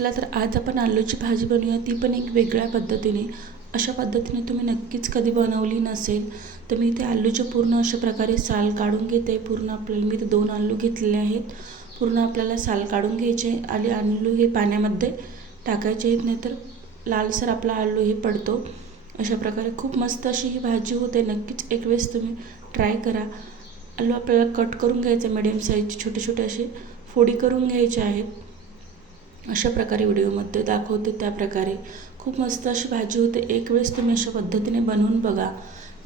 चला तर आज आपण आलूची भाजी बनवूया, ती पण एक वेगळ्या पद्धतीने. अशा पद्धतीने तुम्ही नक्कीच कधी बनवली नसेल. तर मी इथे आलूचे पूर्ण अशा प्रकारे साल काढून घेते. पूर्ण आपल्याला मी इथे 2 आलू घेतलेले आहेत. पूर्ण आपल्याला साल काढून घ्यायचे आणि आलू हे पाण्यामध्ये टाकायचे आहेत, नाहीतर लालसर आपला आलू हे पडतो. अशा प्रकारे खूप मस्त अशी ही भाजी होते. नक्कीच एक वेळेस तुम्ही ट्राय करा. आलू आपल्याला कट करून घ्यायचे, मिडियम साईजचे छोटे छोटे असे फोडी करून घ्यायचे आहेत. अशा प्रकारे व्हिडिओमध्ये दाखवते त्या प्रकारे खूप मस्त अशी भाजी होते. एक वेळेस तुम्ही अशा पद्धतीने बनवून बघा.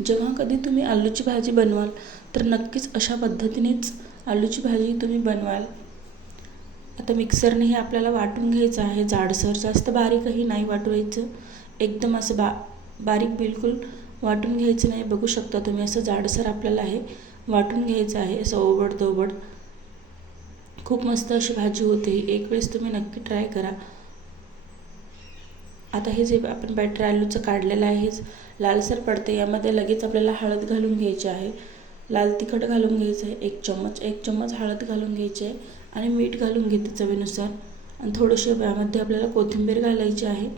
जेव्हा कधी तुम्ही आलूची भाजी बनवाल तर नक्कीच अशा पद्धतीनेच आलूची भाजी तुम्ही बनवाल. आता मिक्सरने हे आपल्याला वाटून घ्यायचं आहे जाडसर, जास्त बारीकही नाही वाटवायचं. एकदम असं बारीक बिलकुल वाटून घ्यायचं नाही. बघू शकता तुम्ही असं जाडसर आपल्याला हे वाटून घ्यायचं आहे, असं ओबड-धोबड. खूप मस्त अशी भाजी होते. एक वेळेस तुम्ही नक्की ट्राय करा. आता हे जे आपण बॅटर आलूचं काढलेलं आहे हेच लालसर पडते. यामध्ये लगेच आपल्याला हळद घालून घ्यायची आहे, लाल तिखट घालून घ्यायचं आहे, 1 चम्मच हळद घालून घ्यायची आहे आणि मीठ घालून घेते चवीनुसार. आणि थोडीशी यामध्ये आपल्याला कोथिंबीर घालायची आहे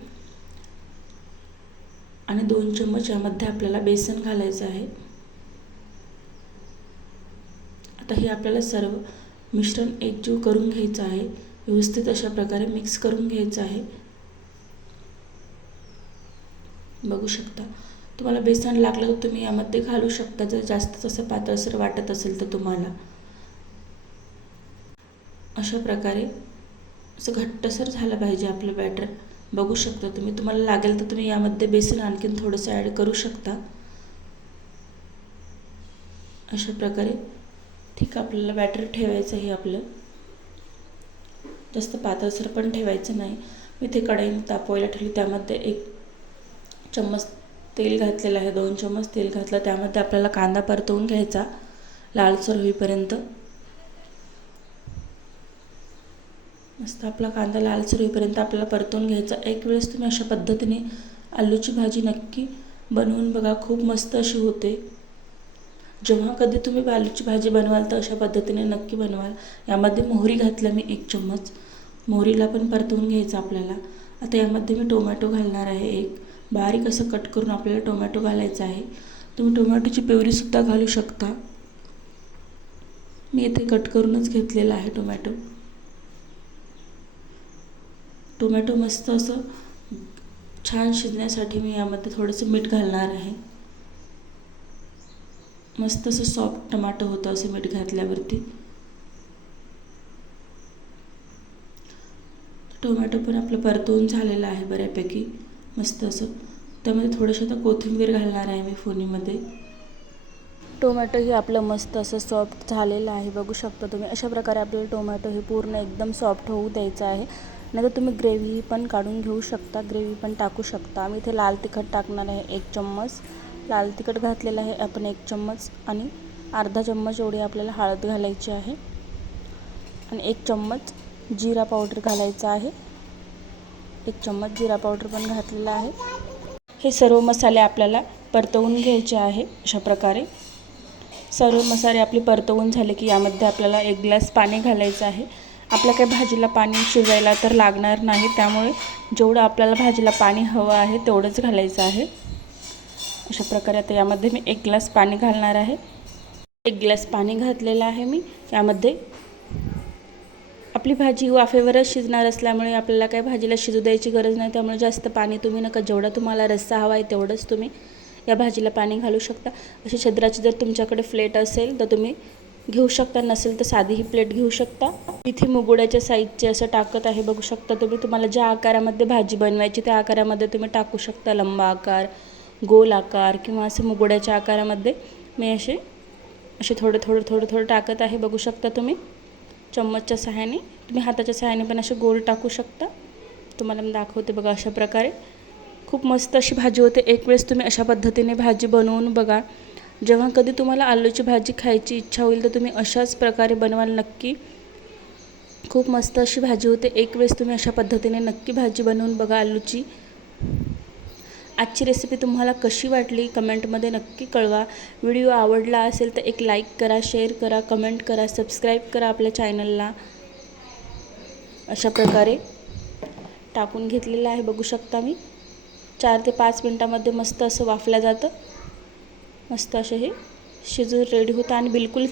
आणि 2 चम्मच यामध्ये आपल्याला बेसन घालायचं आहे. आता हे आपल्याला सर्व मिश्रण एकजीव करून घ्यायचं आहे. व्यवस्थित अशा प्रकारे मिक्स करून घ्यायचं आहे. बघू शकता, तुम्हाला बेसन लागलं तर तुम्ही यामध्ये घालू शकता, जर जास्त असं पातळसर वाटत असेल तर तुम्हाला. अशा प्रकारे असं घट्टसर झालं पाहिजे आपलं बॅटर. बघू शकता तुम्ही, तुम्हाला लागेल तर तुम्ही यामध्ये बेसन आणखीन थोडंसं ॲड करू शकता. अशा प्रकारे ठीक आपल्याला बॅटर ठेवायचं आहे. आपलं जास्त पातळसर पण ठेवायचं नाही. मी ते कढई तापवायला ठेवली, त्यामध्ये 1 चम्मच तेल घातलेलं आहे. 2 चम्मच तेल घातलं. त्यामध्ये आपल्याला कांदा परतवून घ्यायचा लालसर होईपर्यंत. मस्त आपला कांदा लालसर होईपर्यंत आपल्याला परतवून घ्यायचा. एक वेळेस तुम्ही अशा पद्धतीने आलूची भाजी नक्की बनवून बघा, खूप मस्त अशी होते. जेव्हा कधी तुम्ही आलूची भाजी बनवाल तर अशा पद्धतीने नक्की बनवाल. यामध्ये मोहरी घातलं मी 1 चम्मच. मोहरीला पण परतवून घ्यायचं आपल्याला. आता यामध्ये मी टोमॅटो घालणार आहे. एक बारीक असं कट करून आपल्याला टोमॅटो घालायचा आहे. तुम्ही टोमॅटोची प्युरीसुद्धा घालू शकता. मी इथे कट करूनच घेतलेला आहे टोमॅटो. टोमॅटो मस्त असं छान शिजण्यासाठी मी यामध्ये थोडंसं मीठ घालणार आहे. मस्त असं सॉफ्ट टोमॅटो होतं असं मीठ घातल्यावरती. टोमॅटो पण आपलं परतवून झालेलं आहे बऱ्यापैकी मस्त असं. त्यामध्ये थोडंसं आता कोथिंबीर घालणार आहे मी फोडणीमध्ये. टोमॅटोही आपलं मस्त असं सॉफ्ट झालेलं आहे. बघू शकता तुम्ही. अशा प्रकारे आपल्याला टोमॅटो हे पूर्ण एकदम सॉफ्ट होऊ द्यायचं आहे. नाहीतर तुम्ही ग्रेव्ही पण काढून घेऊ शकता, ग्रेव्ही पण टाकू शकता. आम्ही इथे लाल तिखट टाकणार आहे. 1 चम्मच लाल तिखट घातलेलं आहे आपण, 1 चम्मच. आणि अर्धा चम्मच एवढी आपल्याला हळद घालायची आहे आणि 1 चम्मच जिरा पावडर घालायचा आहे. 1 चम्मच जिरा पावडर पण घातलेला आहे. हे सर्व मसाले आपल्याला परतवून घ्यायचे आहे. अशा प्रकारे सर्व मसाले आपले परतवून झाले की यामध्ये आपल्याला 1 ग्लास पाणी घालायचं आहे. आपल्या काही भाजीला पाणी शिजायला तर लागणार नाही, त्यामुळे जेवढं आपल्याला भाजीला पाणी हवं आहे तेवढंच घालायचं आहे. अशा प्रकारे आता यामध्ये मी 1 ग्लास पाणी घालणार आहे. 1 ग्लास पाणी घातलेलं आहे मी. यामध्ये आपली भाजी वाफेवरच शिजणार असल्यामुळे आपल्याला काही भाजीला शिजू द्यायची गरज नाही, त्यामुळे जास्त पाणी तुम्ही नका. जेवढा तुम्हाला रस्सा हवा आहे तेवढंच तुम्ही या भाजीला पाणी घालू शकता. अशी छिद्राची जर तुमच्याकडे प्लेट असेल तर तुम्ही घेऊ शकता, नसेल तर साधी ही प्लेट घेऊ शकता. इथे मुगुड्याच्या साईजचे असं टाकत आहे. बघू शकता तुम्ही. तुम्हाला ज्या आकारामध्ये भाजी बनवायची त्या आकारामध्ये तुम्ही टाकू शकता. लंबा आकार, गोल आकार किंवा असं मुगुड्याच्या आकारामध्ये मी असे थोडं टाकत आहे. बघू शकता तुम्ही. चम्मचच्या सहाय्याने, तुम्ही हाताच्या सहाय्याने पण असे गोल टाकू शकता. तुम्हाला मी दाखवते बघा. अशा प्रकारे खूप मस्त अशी भाजी होते. एक वेळेस तुम्ही अशा पद्धतीने भाजी बनवून बघा. जेव्हा कधी तुम्हाला आलूची भाजी खायची इच्छा होईल तर तुम्ही अशाच प्रकारे बनवाल नक्की. खूप मस्त अशी भाजी होते. एक वेळेस तुम्ही अशा पद्धतीने नक्की भाजी बनवून बघा आलूची. आजची रेसिपी तुम्हाला कशी वाटली कमेंटमध्ये नक्की कळवा. व्हिडिओ आवडला असेल तर एक लाईक करा, शेअर करा, कमेंट करा, सबस्क्राईब करा आपल्या चॅनलला. अशा प्रकारे टाकून घेतलेलं आहे. बघू शकता मी 4 ते 5 मिनटामध्ये मस्त असं वाफलं जातं. मस्त असं हे शिजून रेडी होतं आणि बिलकुल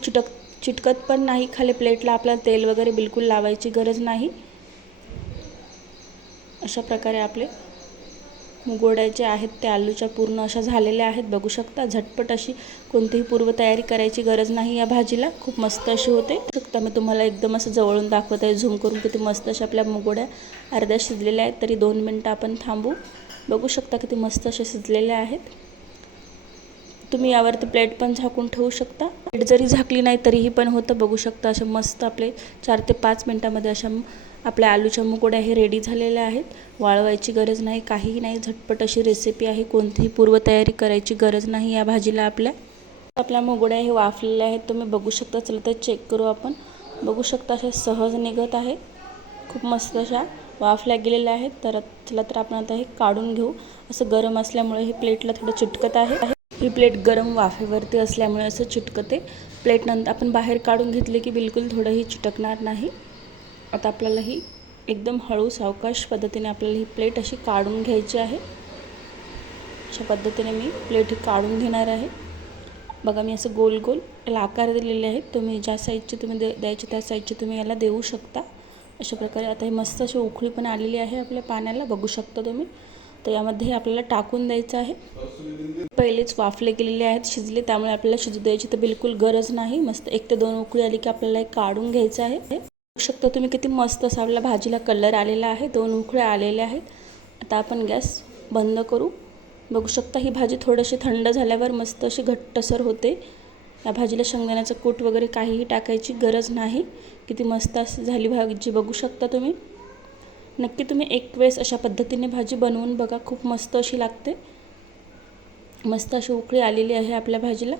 चिटकत पण नाही खाली प्लेटला. आपल्याला तेल वगैरे बिलकुल लावायची गरज नाही. अशा प्रकारे आपले मुगवड्या जे आहेत ते आलूच्या पूर्ण अशा झालेल्या आहेत. बघू शकता झटपट अशी कोणतीही पूर्वतयारी करायची गरज नाही या भाजीला. खूप मस्त अशी होते. शकता मी तुम्हाला एकदम असं जवळून दाखवत आहे झूम करून किती मस्त अशा आपल्या मुगवड्या अर्ध्या शिजलेल्या आहेत. तरी 2 मिनटं आपण थांबू. बघू शकता किती मस्त अशा शिजलेल्या आहेत. तुम्ही यावरती प्लेट पण झाकून ठेवू शकता. प्लेट जरी झाकली नाही तरीही पण होतं. बघू शकता अशा मस्त आपले 4 ते 5 मिनटामध्ये अशा आपल्या आलूच्या मुगवड्या हे रेडी झालेल्या आहेत. वाळवायची गरज नाही, काहीही नाही. झटपट अशी रेसिपी आहे. कोणतीही पूर्वतयारी करायची गरज नाही या भाजीला. आपल्या मुगवड्या हे वाफलेल्या आहेत. तुम्ही बघू शकता. चला तर चेक करू आपण. बघू शकता अशा सहज निघत आहे. खूप मस्त अशा वाफल्या गेलेल्या आहेत. तर चला तर आपण आता हे काढून घेऊ. असं गरम असल्यामुळे हे प्लेटला थोडं चिटकत आहे. ही प्लेट गरम वाफेवरती असल्यामुळे असं चिटकते. प्लेट नंतर आपण बाहेर काढून घेतले की बिलकुल थोडंही चिटकणार नाही. आता आपल्याला ही एकदम हळू सावकाश पद्धतीने आपल्याला ही प्लेट अशी काढून घ्यायची आहे. अशा पद्धतीने मी प्लेट ही काढून घेणार आहे. बघा मी असं गोल गोल याला आकार दिलेले आहेत. तुम्ही ज्या साईजचे तुम्ही द्यायचे त्या साईजचे तुम्ही याला देऊ शकता. अशा प्रकारे आता ही मस्त अशी उकळी पण आलेली आहे आपल्या पाण्याला. बघू शकता तुम्ही. तर यामध्ये आपल्याला टाकून द्यायचं आहे. पहिलेच वाफले गेलेले आहेत, शिजले, त्यामुळे आपल्याला शिजू द्यायची तर बिलकुल गरज नाही. मस्त 1 ते 2 उकळी आली की आपल्याला हे काढून घ्यायचं आहे. बघू शकता तुम्ही किती मस्त असा आपल्या भाजीला कलर आलेला आहे. 2 उकळ्या आलेल्या आहेत. आता आपण गॅस बंद करू. बघू शकता ही भाजी थोडीशी थंड झाल्यावर मस्त अशी घट्टसर होते. या भाजीला शेंगदाण्याचं कूट वगैरे काहीही टाकायची गरज नाही. किती मस्त अशी झाली भाजी बघू शकता तुम्ही. नक्की तुम्ही एक वेळेस अशा पद्धतीने भाजी बनवून बघा. खूप मस्त अशी लागते. मस्त अशी उकळी आलेली आहे आपल्या भाजीला.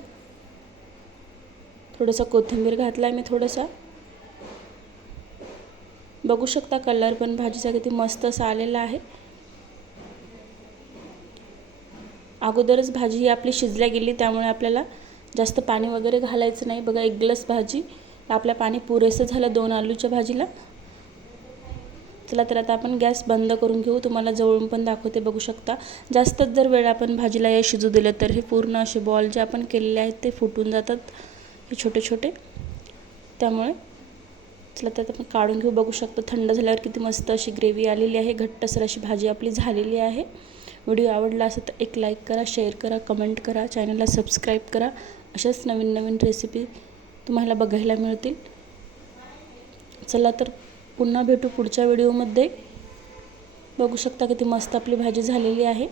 थोडंसं कोथिंबीर घातला आहे मी थोडंसं. बघू शकता कलर पण भाजीचा किती मस्त असा आलेला आहे. अगोदरच भाजी ही आपली शिजल्या गेली त्यामुळे आपल्याला जास्त पाणी वगैरे घालायचं नाही. बघा 1 ग्लास भाजी आपल्या पाणी पुरेसं झालं 2 आलूच्या भाजीला. चला तर आता आपण गॅस बंद करून घेऊ. तुम्हाला जवळून पण दाखवते. बघू शकता जास्तच जर वेळ आपण भाजीला या शिजू दिलं तर हे पूर्ण असे बॉल जे आपण केलेले आहेत ते फुटून जातात, हे छोटे छोटे. त्यामुळे चला तर आपण काढून घेऊ. बघू शकता थंड झाल्यावर किती मस्त अशी ग्रेव्ही आलेली आहे. घट्टसर अशी भाजी आपली झालेली आहे. व्हिडिओ आवडला असेल तर एक लाईक करा, शेअर करा, कमेंट करा, चॅनलला सबस्क्राईब करा. अशाच नवीन नवीन रेसिपी तुम्हाला बघायला मिळतील. चला तर पुन्हा भेटू पुढच्या व्हिडिओमध्ये. बघू शकता किती मस्त आपली भाजी झालेली आहे.